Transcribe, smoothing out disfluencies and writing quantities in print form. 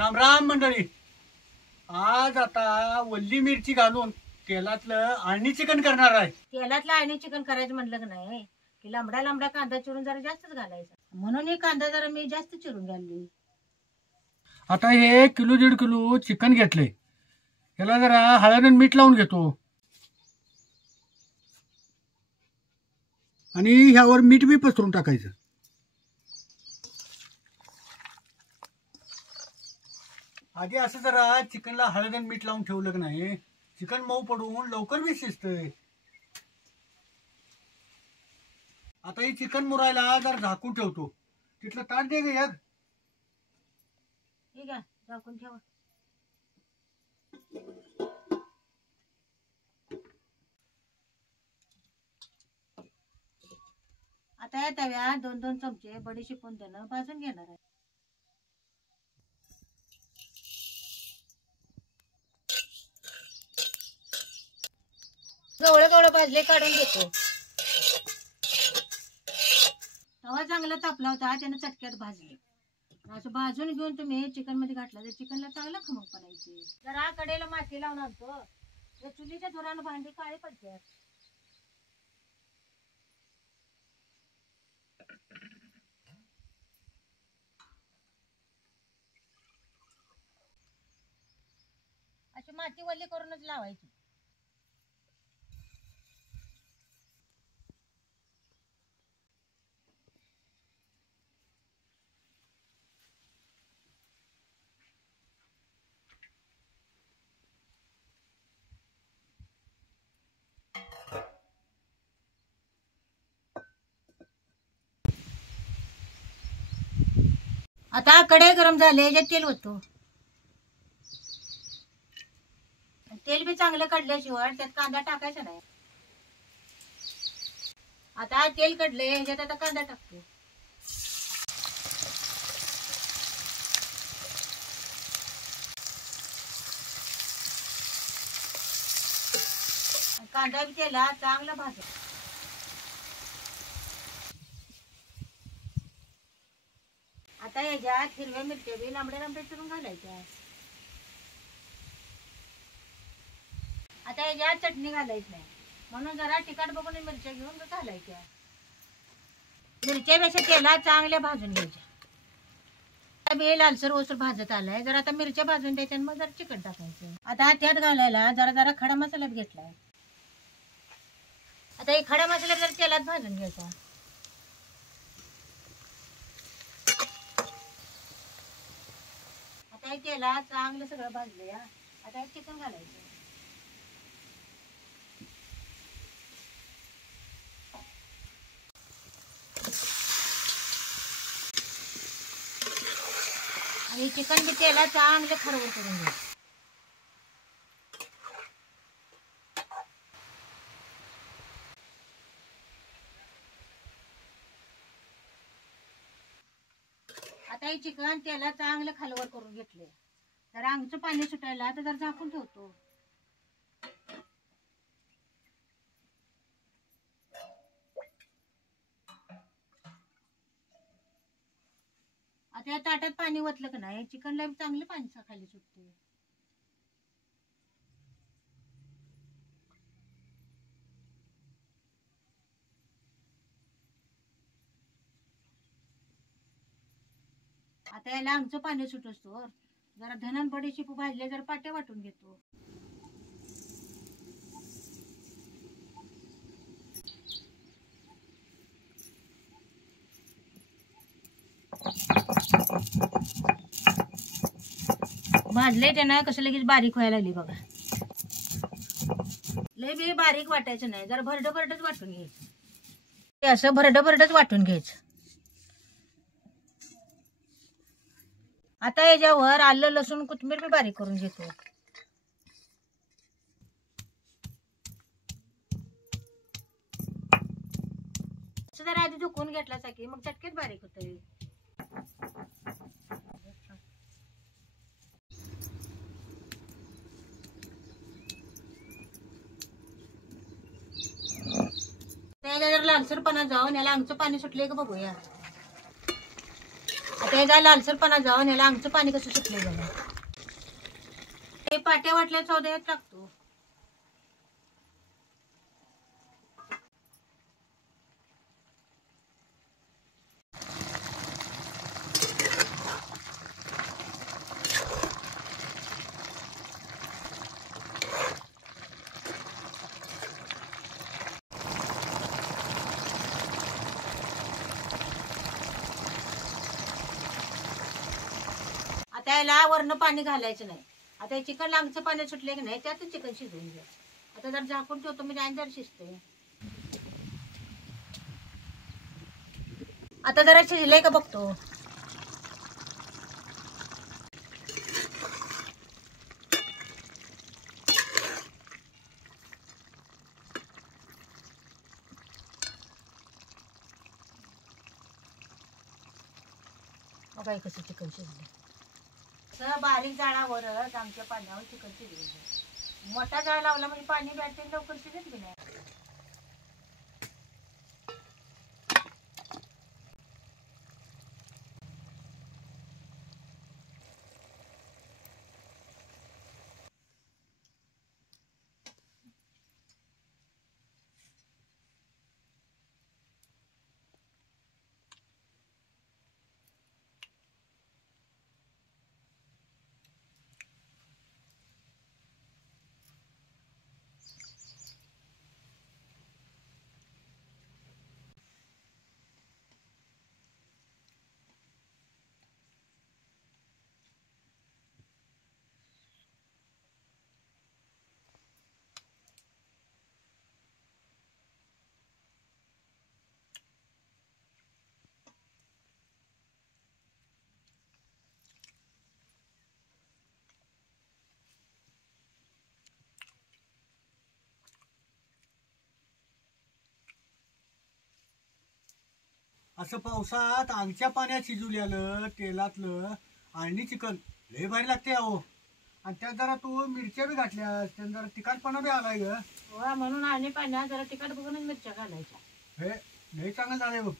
राम राम मंडळी. आज आता वल्ली मिरची घालून तेलातलं आणि चिकन करणार आहे. तेलातलं आणि चिकन करायचं म्हटलं की नाही की लांबडा लांबडा कांदा चिरून जरा जास्तच घालायचा, म्हणून हे कांदा जरा मी जास्त चिरून घालली. आता हे किलो 1.5 किलो चिकन घेतले. याला जरा हळद आणि मीठ लावून घेतो आणि ह्यावर मीठ बी पसरून टाकायचं. आधी असं जरा चिकनला हळद आणि मीठ लावून ठेवलं की नाही चिकन मऊ पडून लवकर बी शिजतंय. आता ही चिकन मुरायला जरा झाकून ठेवतो. तिथलं ताट दे ग यार. ठीक आहे, झाकून ठेवा. आता या तव्यात 2-2 चमचे बडीशेप त्यानं भाजून घेणार आहे. गवळं गवळं भाजले काढून घेतो. तवा चांगला तापला होता, त्यानं चटक्यात भाजले. असं भाजून घेऊन तुम्ही चिकन मध्ये घातला तर चिकनला चांगला खमंगपणा येते. जरा कडेला माती लावून आणतो, या चुलीच्या धुरानं भांडी काळे पडतात. अशी माती वल्ली करूनच लावायची. आता कढई गरम झाले, याच्यात तेल होतो. तेल बी चांगलं काढल्याशिवाय त्यात कांदा टाकायचा नाही. आता तेल काढले, ह्याच्यात आता कांदा टाकतो. कांदा बी तेलात चांगला भाजतो. आता याच्यात हिरव्या मिरच्या बी लांबड्या लांबड्या चिरून घालायच्या. आता याच्यात चटणी घालायची नाही, म्हणून जरा तिखट बघून मिरच्या घेऊन घालायच्या. मिरच्यापेक्षा तेलात चांगल्या भाजून घ्यायच्या. बी लालसर ओसर भाजत आलाय, जरा आता मिरच्या भाजून द्यायच्या आणि मग जरा चिकन टाकायचं. आता त्यात घालायला जरा जरा खडा मसाला घेतलाय. आता हे खडा मसाला जरा तेलात भाजून घ्यायचा. आता हे तेलात चांगलं सगळं भाजलं या. आता हे चिकन घालायचं. आणि चिकन बी तेलात चांगलं खरवून करून घ्यायचं. आता हे चिकन तेलात चांगलं खालवर करून घेतले. जरा अंगचं पाणी सुटायला तर जरा झाकून ठेवतो. आता या ताटात पाणी ओतलं का नाही चिकनला चांगलं पाणी खाली सुटते. आता याला आमचं पाणी सुटतो. जरा धनन बडीशेप भाजले, जरा पाट्या वाटून घेतो. भाजले त्यांना कसं लगेच बारीक व्हायला लागली बघा. लय बी बारीक वाटायचं नाही, जरा भरड भरडच वाटून घ्यायचं. असं भरड भरडच वाटून घ्यायचं. आता याच्यावर आलं लसूण कोथिंबीर बी बारीक करून घेतो. असं जरा आधी झुकून घेतला की मग चटकेत बारीक होतंय. त्याला जर लालसरपणा जाऊन याला आमचं पाणी सुटले का बघूया. आता याला लालसरपणा जाऊन याला आमचं पाणी कसं सुटलंय बघा. हे पाट्या वाटल्या चौदायात टाकतो. आता याला वरनं पाणी घालायचं नाही. आता हे चिकन लांगचं पाणी सुटले की नाही त्यातच चिकन शिजवून घ्या. आता जर झाकून ठेवतो म्हणजे आणि जर शिजते. आता जरा शिजलंय का बघतो. बघा कसं चिकन शिजलं. असं बारीक जाळावरच आमच्या पाण्यावर चिकन शिजवून घ्या. मोठा जाळ लावला म्हणजे पाणी बॅटरी लवकर शिजत बी नाही. असं पावसात आमच्या पाण्यात शिजवलेलं तेलातलं आणि चिकन लय भारी लागते अहो. आणि त्यात जरा तू मिरच्या बी घातल्या त्यात जरा तिखटपणा बी आलाय ग. म्हणून आणि पाण्यात जरा तिखट बघूनच मिरच्या घालायच्या. हे लय चांगलं झालंय बघ.